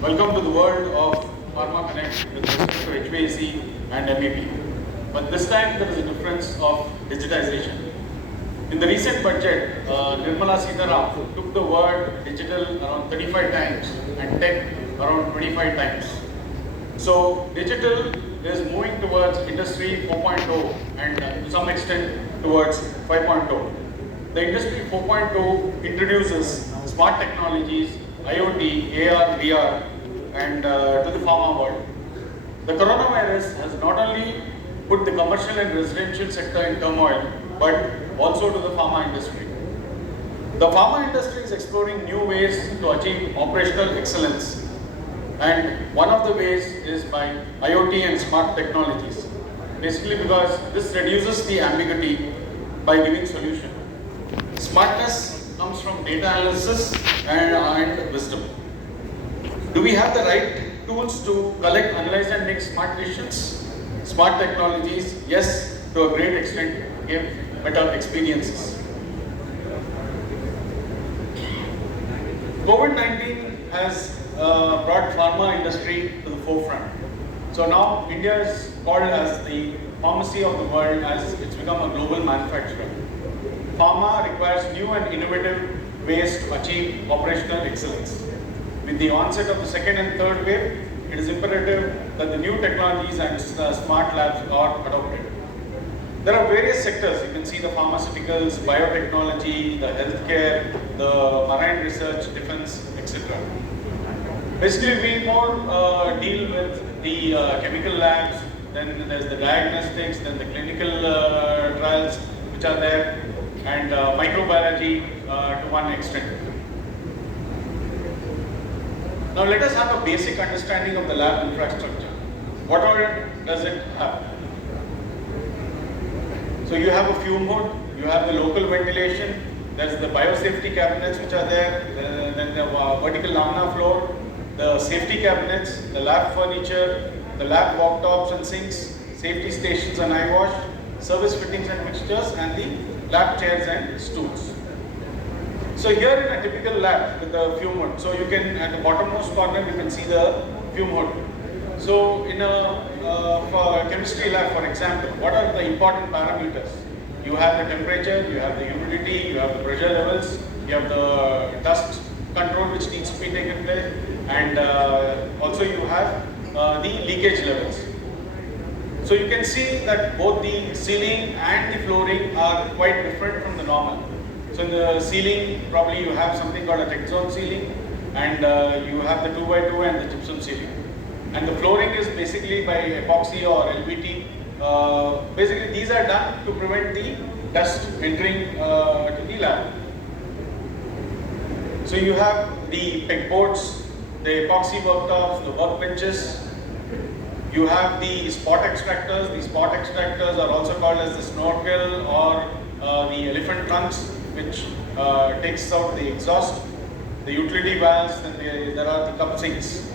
Welcome to the world of Pharma Connect with respect to HVAC and MEP. But this time there is a difference of digitization. In the recent budget, Nirmala Sitharam took the word digital around 35 times and tech around 25 times. So digital is moving towards Industry 4.0 and to some extent towards 5.0. The Industry 4.0 introduces smart technologies, IoT, AR, VR, and to the pharma world. The coronavirus has not only put the commercial and residential sector in turmoil, but also to the pharma industry. The pharma industry is exploring new ways to achieve operational excellence, and one of the ways is by IoT and smart technologies. Basically because this reduces the ambiguity by giving solution. Smartness comes from data analysis and wisdom. Do we have the right tools to collect, analyze and make smart decisions? Smart technologies, yes, to a great extent, give better experiences. COVID-19 has brought pharma industry to the forefront. So now India is called as the pharmacy of the world, as it's become a global manufacturer. Pharma requires new and innovative ways to achieve operational excellence. With the onset of the second and third wave, it is imperative that the new technologies and smart labs are adopted. There are various sectors. You can see the pharmaceuticals, biotechnology, the healthcare, the marine research, defense, etc. Basically, we more deal with the chemical labs, then there's the diagnostics, then the clinical trials which are there, and microbiology to one extent. Now let us have a basic understanding of the lab infrastructure. What all does it have? So you have a fume hood, you have the local ventilation, there's the biosafety cabinets which are there, then the vertical laminar floor, the safety cabinets, the lab furniture, the lab worktops and sinks, safety stations and eye wash, service fittings and fixtures, and the lab chairs and stools. So here in a typical lab with the fume hood, so you can, at the bottommost corner, you can see the fume hood. So in for a chemistry lab, for example, what are the important parameters? You have the temperature, you have the humidity, you have the pressure levels, you have the dust control which needs to be taken place, and also you have the leakage levels. So you can see that both the ceiling and the flooring are quite different from the normal. So in the ceiling, probably you have something called a tech zone ceiling, and you have the 2x2 and the gypsum ceiling. And the flooring is basically by Epoxy or LVT. Basically these are done to prevent the dust entering to the lab. So you have the pegboards, the Epoxy worktops, the workbenches. You have the spot extractors. The spot extractors are also called as the snorkel or the elephant trunks, which takes out the exhaust. The utility valves, then there are the cup sinks.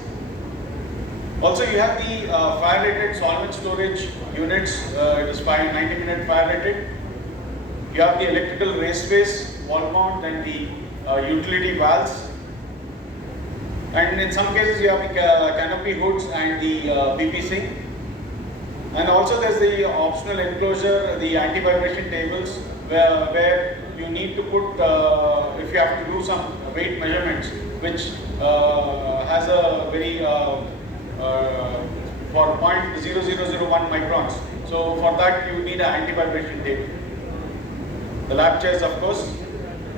Also you have the fire rated solvent storage units. It is 90-minute fire rated. You have the electrical raceways, wall mount, and the utility valves. And in some cases you have the canopy hoods and the BP sink. And also there's the optional enclosure, the anti-vibration tables, where you need to put, if you have to do some weight measurements, which has a very, for 0.0001 microns. So for that you need an anti-vibration table. The lab chairs, of course.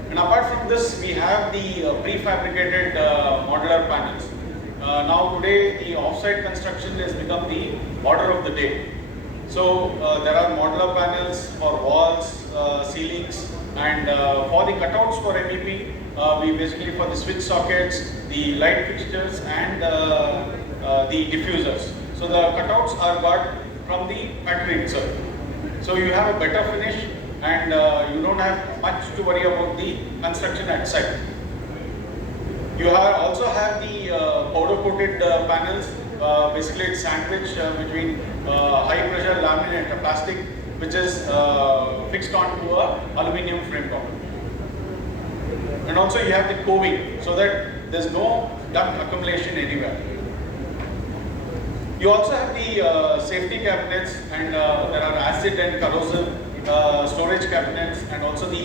And apart from this, we have the prefabricated modular panels. Now today, the off-site construction has become the order of the day. So there are modular panels for walls, ceilings, and for the cutouts for MEP, we basically for the switch sockets, the light fixtures, and the diffusers. So the cutouts are got from the factory itself. So you have a better finish, and you don't have much to worry about the construction at site. You also have the powder coated panels. Basically it's sandwiched between high pressure laminate plastic, which is fixed onto a aluminium frame top. And also you have the coving, so that there's no duct accumulation anywhere. You also have the safety cabinets, and there are acid and corrosive storage cabinets, and also the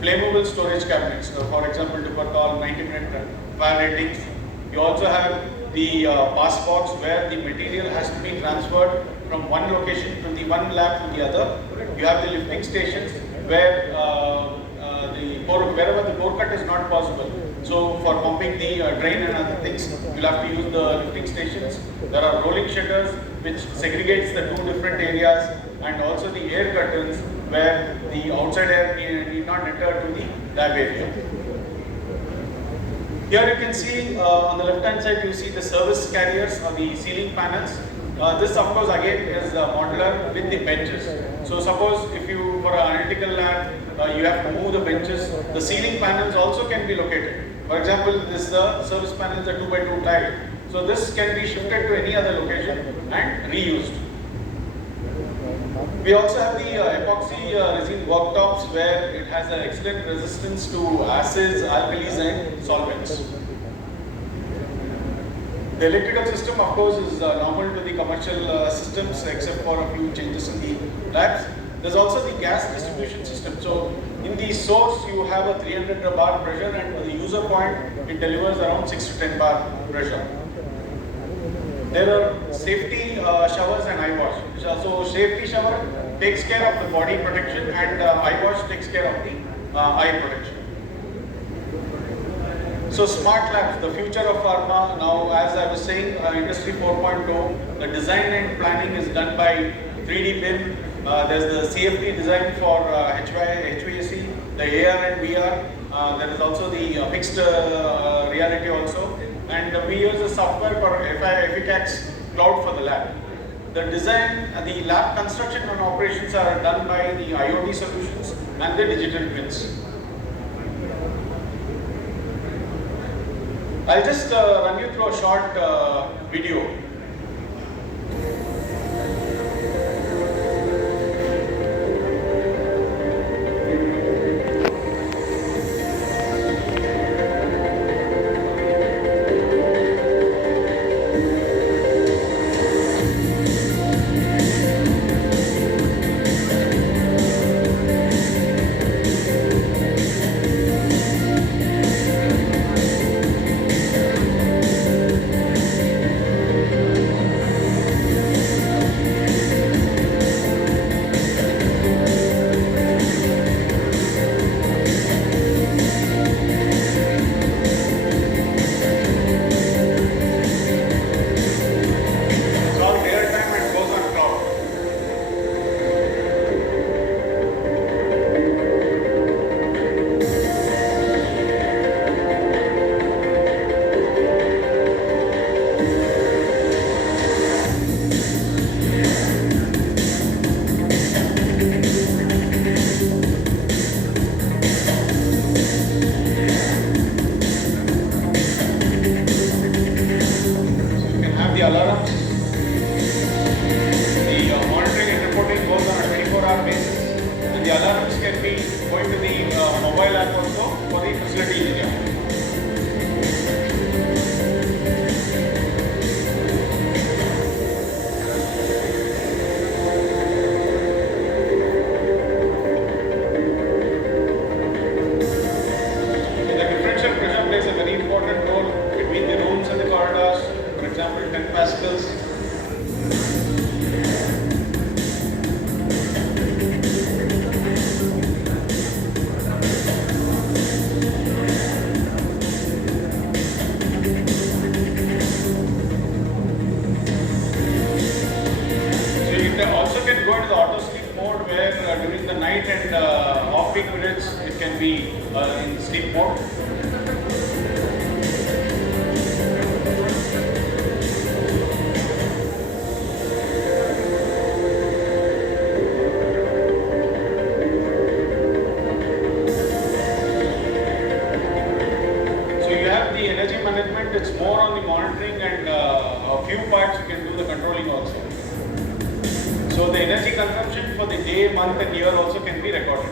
flammable storage cabinets. For example, Dupertol 90-minute fire ratings. You also have the pass box where the material has to be transferred from one location to the one lab to the other. You have the lifting stations where wherever the bore cut is not possible. So for pumping the drain and other things, you'll have to use the lifting stations. There are rolling shutters which segregates the two different areas, and also the air curtains where the outside air need not enter to the lab area. Here you can see on the left hand side you see the service carriers or the ceiling panels. This of course again is modular with the benches. So suppose if you for an analytical lab you have to move the benches, the ceiling panels also can be located. For example, this service panel is a 2x2 tile. So this can be shifted to any other location and reused. We also have the epoxy resin worktops where it has an excellent resistance to acids, alkalis and solvents. The electrical system of course is normal to the commercial systems except for a few changes in the labs. There's also the gas distribution system. So in the source you have a 300 bar pressure, and for the user point it delivers around 6 to 10 bar pressure. There are safety showers and eye wash. So safety shower takes care of the body protection, and eye wash takes care of the eye protection. So smart labs, the future of pharma. Now, as I was saying, Industry 4.0, the design and planning is done by 3D BIM. There's the CFD design for HVAC, the AR and VR. There is also the mixed reality also. And we use a software for Epoxy cloud for the lab. The design, the lab construction and operations are done by the IoT solutions and the digital twins. I'll just run you through a short video. In sleep mode. management, it's more on the monitoring and a few parts you can do the controlling also. So the energy consumption for the day, month and year also can be recorded.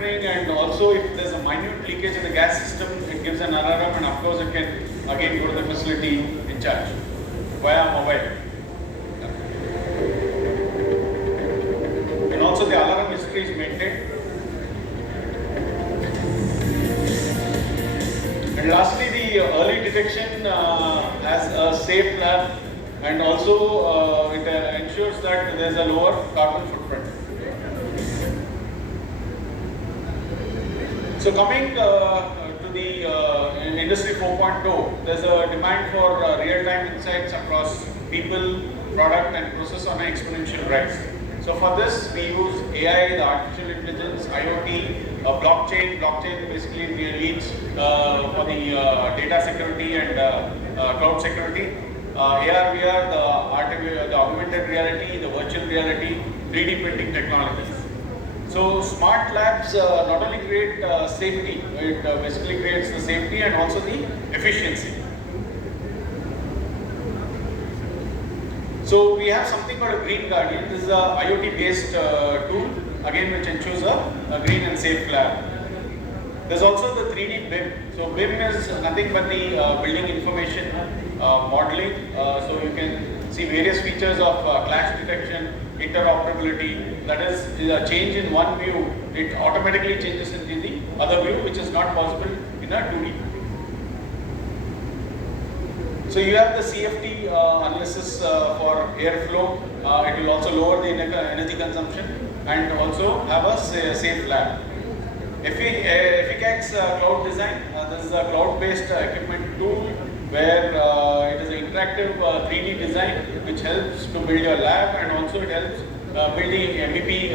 monitoring, and also if there's a minute leakage in the gas system, it gives an alarm, and of course it can again go to the facility in charge via mobile. And also the alarm history is maintained. And lastly, the early detection has a safe lab, and also it ensures that there's a lower carbon footprint. So coming to the Industry 4.0, there's a demand for real-time insights across people, product and process on an exponential rise. So for this, we use AI, the artificial intelligence, IoT, blockchain. Blockchain basically leads for the data security and cloud security. AR, VR, the augmented reality, the virtual reality, 3D printing technologies. So smart labs not only create safety, it basically creates the safety and also the efficiency. So we have something called a Green Guardian. This is a IoT based tool, again which ensures a green and safe lab. There's also the 3D BIM. So BIM is nothing but the building information modeling. So you can see various features of clash detection, interoperability. That is a change in one view, it automatically changes into the other view, which is not possible in a 2D. So you have the CFT analysis for airflow. It will also lower the energy consumption and also have a safe lab. Epoxy cloud design. This is a cloud-based equipment tool where it is an interactive 3D design which helps to build your lab, and also it helps building MEP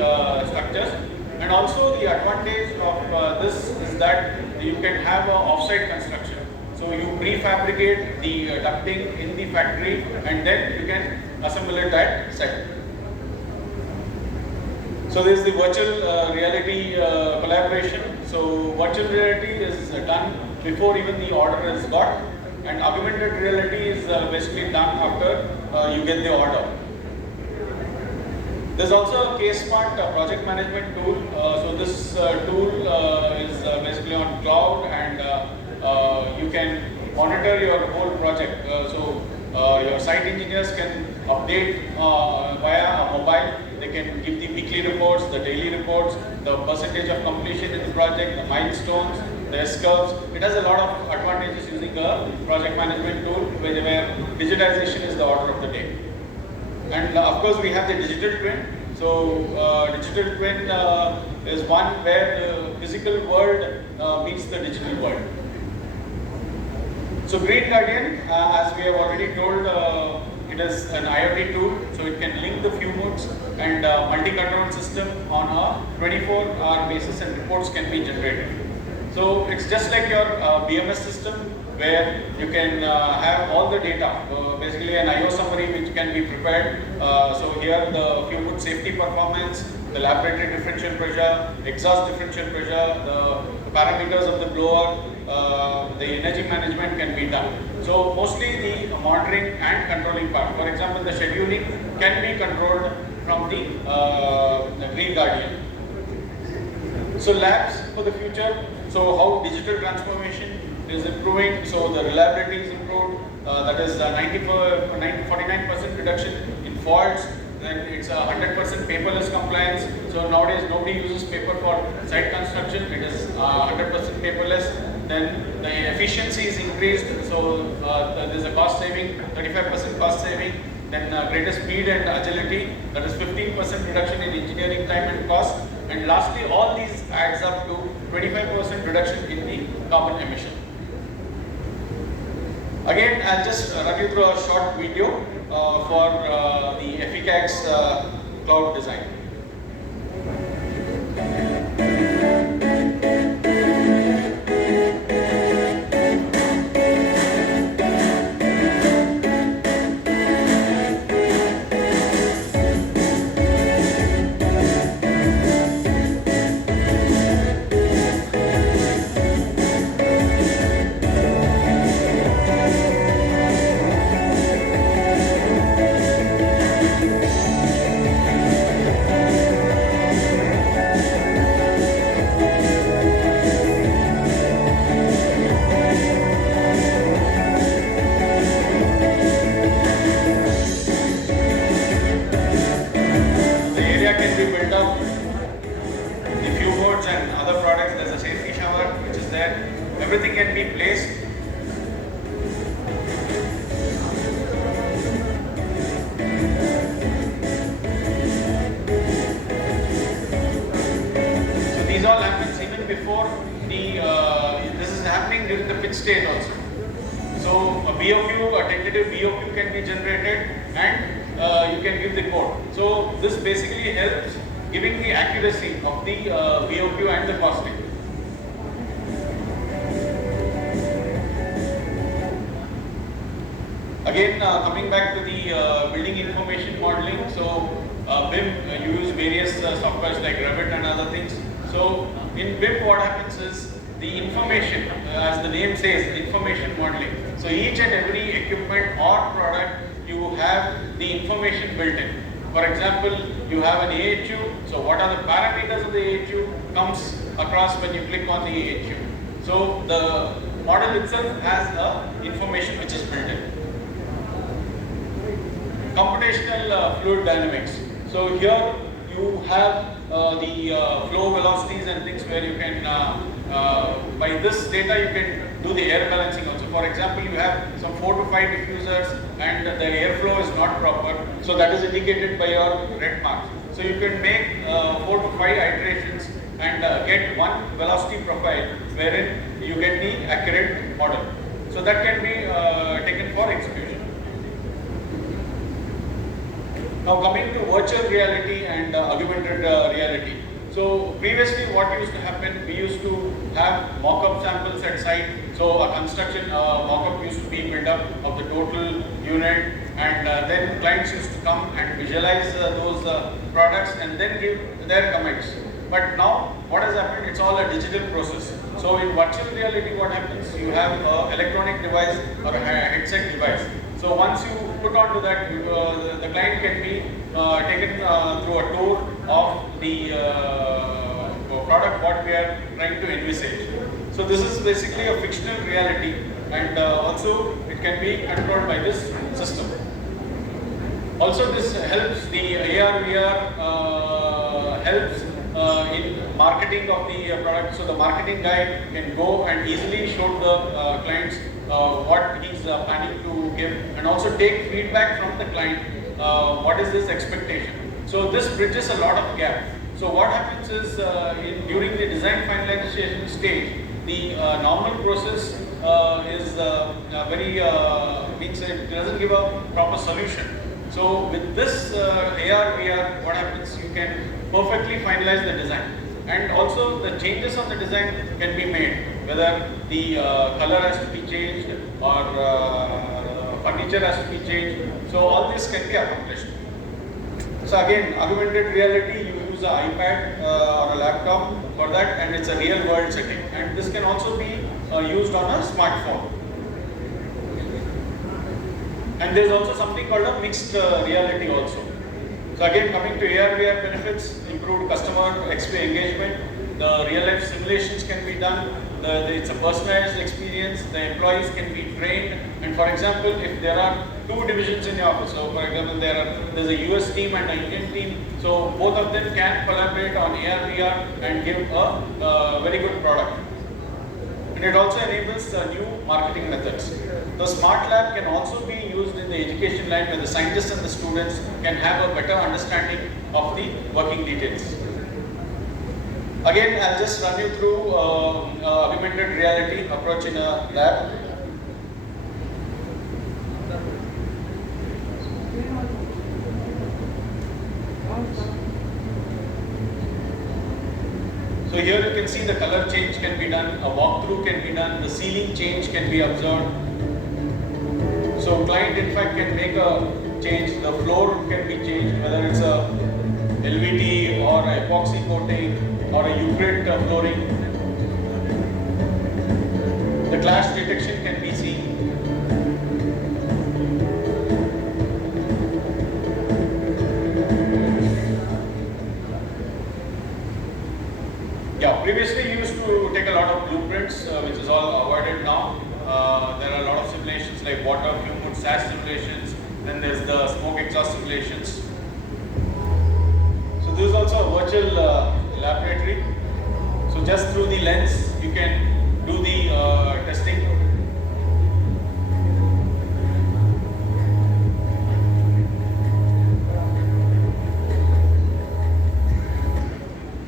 structures. And also the advantage of this is that you can have an off-site construction. So you prefabricate the ducting in the factory and then you can assemble it at site. So this is the virtual reality collaboration. So virtual reality is done before even the order is got, and augmented reality is basically done after you get the order. There's also a K-Smart project management tool. So this tool is basically on cloud, and you can monitor your whole project. Your site engineers can update via a mobile. They can give the weekly reports, the daily reports, the percentage of completion in the project, the milestones, the S-curves. It has a lot of advantages using a project management tool where digitization is the order of the day. And of course we have the digital twin. So digital twin is one where the physical world meets the digital world. So Green Guardian, as we have already told, it is an IoT tool, so it can link the few modes and multi-control system on a 24-hour basis, and reports can be generated. So it's just like your BMS system where you can have all the data, basically an IO summary which can be prepared. So here the few mood safety performance, the laboratory differential pressure, exhaust differential pressure, the parameters of the blower, the energy management can be done. So mostly the monitoring and controlling part. For example, the scheduling can be controlled from the Green Guardian. So labs for the future. So how digital transformation is improving. So the reliability is improved. That is 49% reduction in faults. Then it's 100% paperless compliance. So nowadays nobody uses paper for site construction. It is 100% paperless. Then the efficiency is increased. So there's a cost saving, 35% cost saving. Then greater speed and agility. That is 15% reduction in engineering time and cost. And lastly, all these adds up to 25% reduction in the carbon emission. Again, I'll just run you through a short video for the Epoxy cloud design. BOQ, a tentative BOQ can be generated, and you can give the code. So this basically helps giving the accuracy of the BOQ and the costing. Again, coming back to the building information modeling, so BIM, you use various softwares like Revit and other things. So in BIM, what happens is the information, as the name says, information modeling. So each and every equipment or product, you have the information built in. For example, you have an AHU. So what are the parameters of the AHU comes across when you click on the AHU. So the model itself has information which is built in. Computational fluid dynamics. So here you have the flow velocities and things where you can, by this data you can do the air balancing also. For example, you have some 4 to 5 diffusers and the airflow is not proper. So that is indicated by your red marks. So you can make 4 to 5 iterations and get one velocity profile wherein you get the accurate model. So that can be taken for execution. Now coming to virtual reality and augmented reality. So previously what used to happen, we used to have mock-up samples at site. So a construction mock-up used to be built up of the total unit, and then clients used to come and visualize those products and then give their comments. But now what has happened, it's all a digital process. So in virtual reality what happens, you have an electronic device or a headset device. So once you put onto that, the client can be taken through a tour of the product what we are trying to envisage. So this is basically a fictional reality, and also it can be controlled by this system. Also this helps the AR/VR helps in marketing of the product. So the marketing guy can go and easily show the clients what he's planning to give, and also take feedback from the client, what is this expectation. So this bridges a lot of gap. So what happens is during the design finalization stage, the normal process is very, means it doesn't give a proper solution. So with this AR/VR, what happens, you can perfectly finalize the design, and also the changes on the design can be made, whether the color has to be changed or furniture has to be changed. So all this can be accomplished. So again, augmented reality, you use an iPad or a laptop for that, and it's a real world setting, and this can also be used on a smartphone. And there's also something called a mixed reality also. So again, coming to AR/VR benefits, improved customer engagement, the real life simulations can be done, it's a personalized experience, the employees can be trained, and for example, if there are 2 divisions in your office, so for example, there's a US team and an Indian team, so both of them can collaborate on AR/VR and give a very good product. And it also enables new marketing methods. The smart lab can also be used in the education line, where the scientists and the students can have a better understanding of the working details. Again, I'll just run you through augmented reality approach in a lab. So here you can see the color change can be done, a walkthrough can be done, the ceiling change can be observed. So client in fact can make a change, the floor can be changed, whether it's a LVT or a epoxy coating or a Euclid flooring. The clash detection can be seen. Yeah, previously you used to take a lot of blueprints, which is all avoided now. There are a lot of simulations like water, fume, SaaS simulations, then there's the smoke exhaust simulations. So this is also a virtual laboratory. So just through the lens, you can do the testing.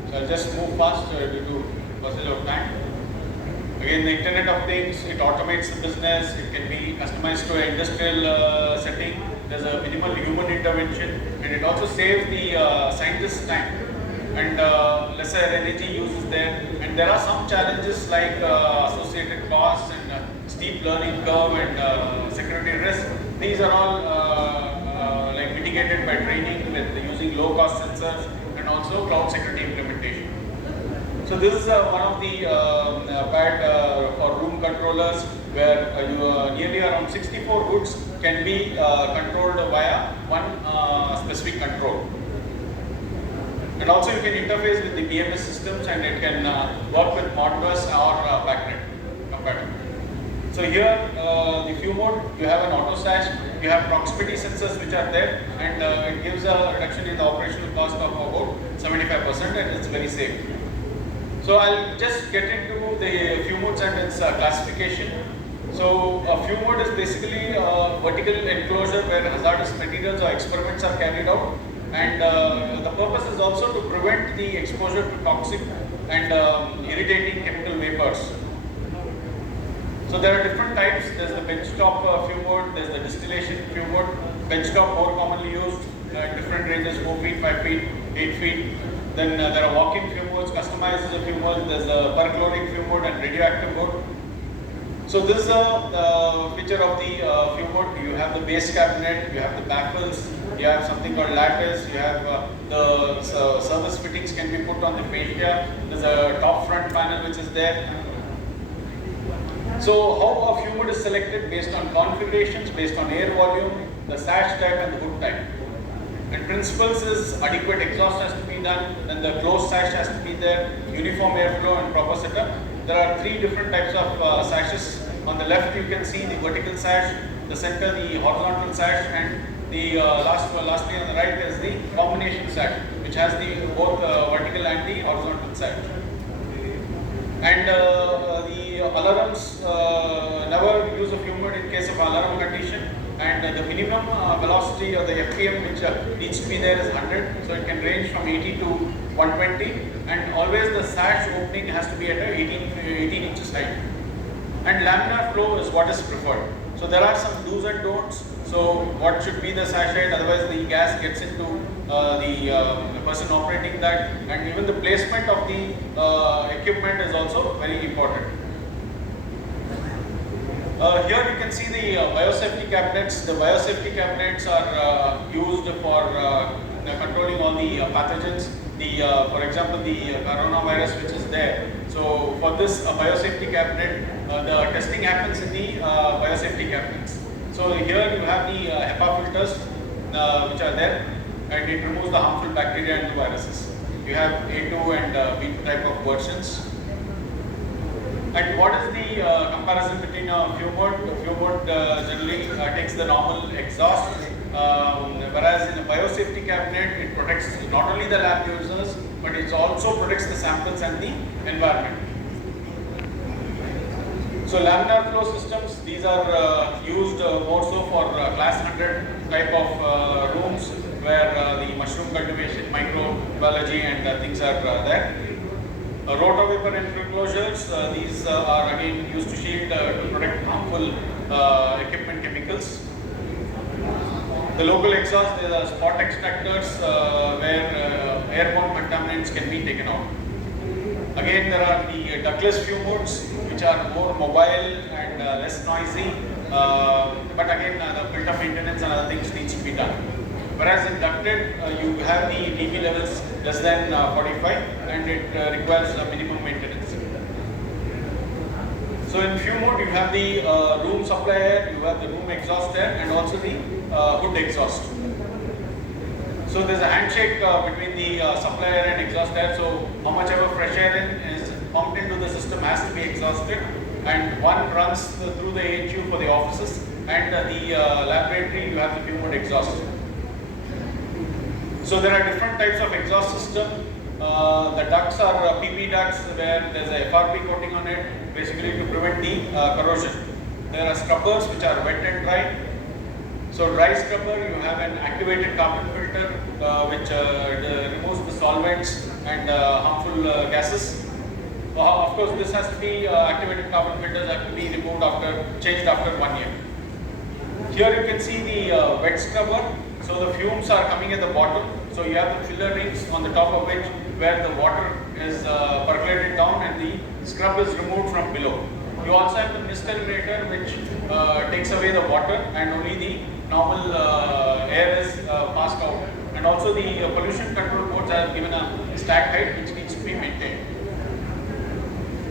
So I'll just move fast due to passage of time. Again, the Internet of Things, it automates the business, it can be customized to an industrial setting. There's a minimal human intervention, and it also saves the scientist's time, and lesser energy use is there. And there are some challenges like associated costs and steep learning curve and security risk. These are all like mitigated by training with using low cost sensors and also cloud security implementation. So this is one of the pad or room controllers where nearly around 64 goods can be controlled via one specific control. And also you can interface with the BMS systems, and it can work with Modbus or backnet compatible. So here the few mode, you have an auto sash, you have proximity sensors which are there, and it gives a reduction in the operational cost of about 75%, and it's very safe. So I'll just get into the few modes and its classification. So a few mode is basically a vertical enclosure where hazardous materials or experiments are carried out, and the purpose is also to prevent the exposure to toxic and irritating chemical vapors. So there are different types. There's the benchtop fume mode, there's the distillation fume mode. Benchtop more commonly used, different ranges, 4 feet, 5 feet, 8 feet. Then there are walk-in fume modes, customized fume modes. There's the perchloric fume mode and radioactive mode. So this is a feature of the fume mode. You have the base cabinet, you have the baffles, you have something called lattice, you have the service fittings can be put on the fascia. There's a top front panel which is there. So how a fume mode is selected based on configurations, based on air volume, the sash type and the hood type. And principles is adequate exhaust has to be done, then the closed sash has to be there, uniform airflow and proper setup. There are 3 different types of sashes. On the left you can see the vertical sash, the center the horizontal sash, and the lastly on the right is the combination sash, which has the both vertical and the horizontal sash. And the alarms, never use a fume mode in case of alarm condition, and the minimum velocity or the FPM which needs to be there is 100, so it can range from 80 to 120, and always the sash opening has to be at 18 inches height. And laminar flow is what is preferred. So there are some do's and don'ts. So what should be the sash height, otherwise the gas gets into the person operating that, and even the placement of the equipment is also very important. Here you can see the biosafety cabinets. The biosafety cabinets are used for controlling all the pathogens. For example, the coronavirus which is there. So for this biosafety cabinet, the testing happens in the biosafety cabinets. So here you have the HEPA filters which are there, and it removes the harmful bacteria and viruses. You have A2 and B2 type of versions. And what is the comparison between a fume mode? The fume mode generally takes the normal exhaust, whereas in a biosafety cabinet it protects not only the lab users, but it also protects the samples and the environment. So laminar flow systems, these are used more so for class 100 type of rooms where the mushroom cultivation, microbiology and things are there. Rotovapor enclosures, these are again used to shield to protect harmful equipment chemicals. The local exhaust, there are spot extractors where airborne contaminants can be taken out. Again, there are the ductless fume modes, which are more mobile and less noisy, but again the built-up maintenance and other things needs to be done. Whereas in ducted, you have the dB levels less than 45, and it requires a minimum maintenance. So in fume mode, you have the room supply air, you have the room exhaust air, and also the hood exhaust. So there's a handshake between the supply air and exhaust air. So how much ever fresh air in is pumped into the system has to be exhausted, and one runs through the AHU for the offices, and the laboratory you have the fume mode exhaust. So there are different types of exhaust system. The ducts are PP ducts where there's a FRP coating on it, basically to prevent the corrosion. There are scrubbers which are wet and dry. So dry scrubber, you have an activated carbon filter which removes the solvents and harmful gases. Of course, this has to be activated carbon filters have to be removed changed after 1 year. Here you can see the wet scrubber. So the fumes are coming at the bottom. So you have the filler rings on the top of which where the water is percolated down and the scrub is removed from below. You also have the mist eliminator which takes away the water and only the normal air is passed out. And also the pollution control boards have given a stack height which needs to be maintained.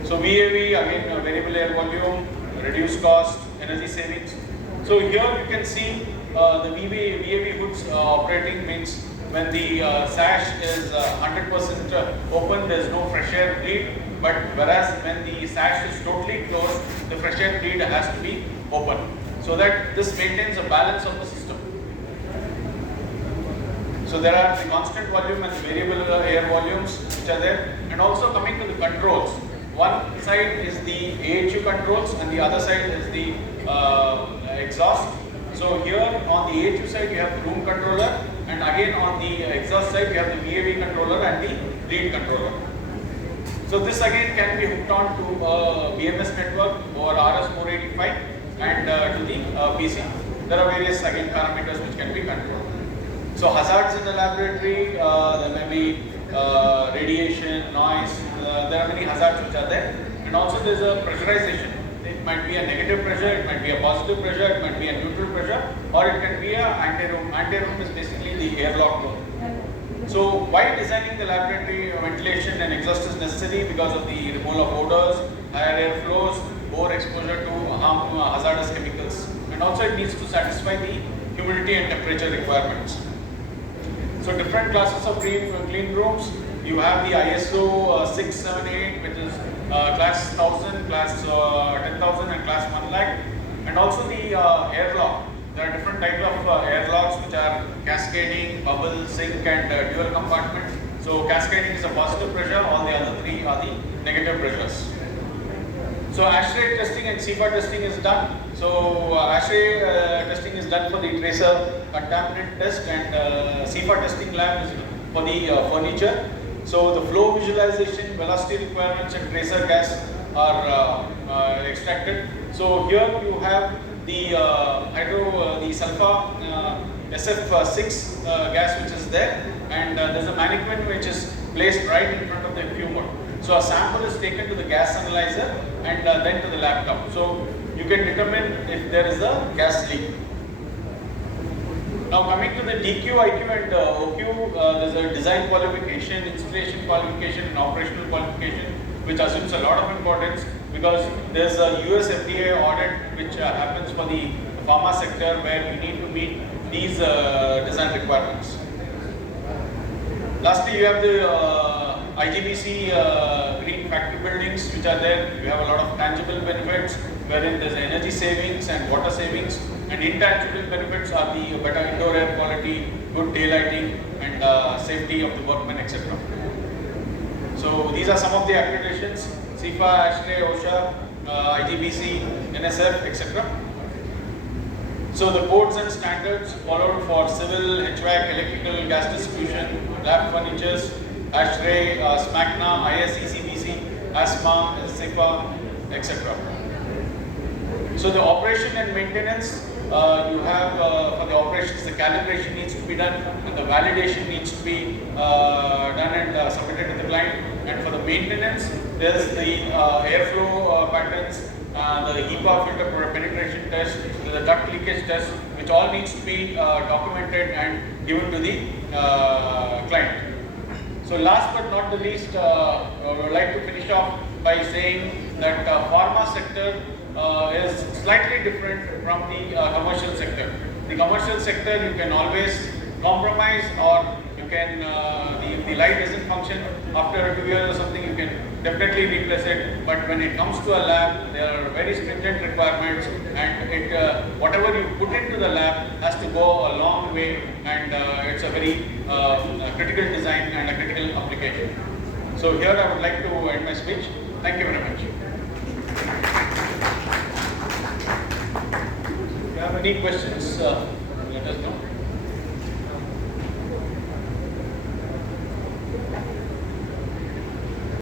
So VAV, again variable air volume, reduced cost, energy savings. So here you can see the VAV hoods operating means when the sash is 100% open, there is no fresh air bleed. But whereas when the sash is totally closed, the fresh air bleed has to be open. So that this maintains a balance of the system. So there are the constant volume and the variable air volumes which are there. And also coming to the controls. One side is the AHU controls and the other side is the exhaust. So here on the AHU side you have the room controller, and again on the exhaust side you have the VAV controller and the lead controller. So this again can be hooked on to BMS network or RS485 and to the PC. There are various again parameters which can be controlled. So hazards in the laboratory, there may be radiation, noise, there are many hazards which are there, and also there is a pressurization. It might be a negative pressure, it might be a positive pressure, it might be a neutral pressure, or it can be a anti-room. Anti-room is basically the airlock room. So why designing the laboratory ventilation and exhaust is necessary? Because of the removal of odors, higher air flows, overexposure to hazardous chemicals, and also it needs to satisfy the humidity and temperature requirements. So different classes of clean rooms. You have the ISO 678, which is class 1000, class 10,000 and class 1 lakh, and also the airlock. There are different types of airlocks which are cascading, bubble, sink and dual compartment. So cascading is a positive pressure, all the other three are the negative pressures. So Ashtray testing and CIFA testing is done. So Ashtray testing is done for the tracer contaminant test, and CIFA testing lab is for the furniture. So the flow visualization, velocity requirements and tracer gas are extracted. So here you have the the sulfur SF6 gas which is there, and there's a mannequin which is placed right in front of the fumer. So a sample is taken to the gas analyzer and then to the laptop. So you can determine if there is a gas leak. Now coming to the DQ, IQ and OQ, there's a design qualification, installation qualification and operational qualification which assumes a lot of importance because there's a US FDA audit which happens for the pharma sector where you need to meet these design requirements. Lastly, you have the IGBC green factory buildings which are there. You have a lot of tangible benefits wherein there's energy savings and water savings, and intangible benefits are the better indoor air quality, good daylighting and safety of the workmen, etc. So these are some of the accreditations: CIFA, Ashtray, OSHA, IGBC, NSF, etc. So the codes and standards followed for civil, HVAC, electrical, gas distribution, lab furnitures, Ashtray, SMACNA, IS, ECBC, ASMA, CIFA, etc. So the operation and maintenance, you have for the operations the calibration needs to be done and the validation needs to be done and submitted to the client. And for the maintenance, there is the airflow patterns, the HEPA filter penetration test, the duct leakage test, which all needs to be documented and given to the client. So last but not the least, I would like to finish off by saying that pharma sector is slightly different from the commercial sector. The commercial sector, you can always compromise, or you can, if the light doesn't function after 2 years or something, you can definitely replace it. But when it comes to a lab, there are very stringent requirements, and whatever you put into the lab has to go a long way, and it's a very critical design and a critical application. So here I would like to end my speech. Thank you very much. If you have any questions, let us know.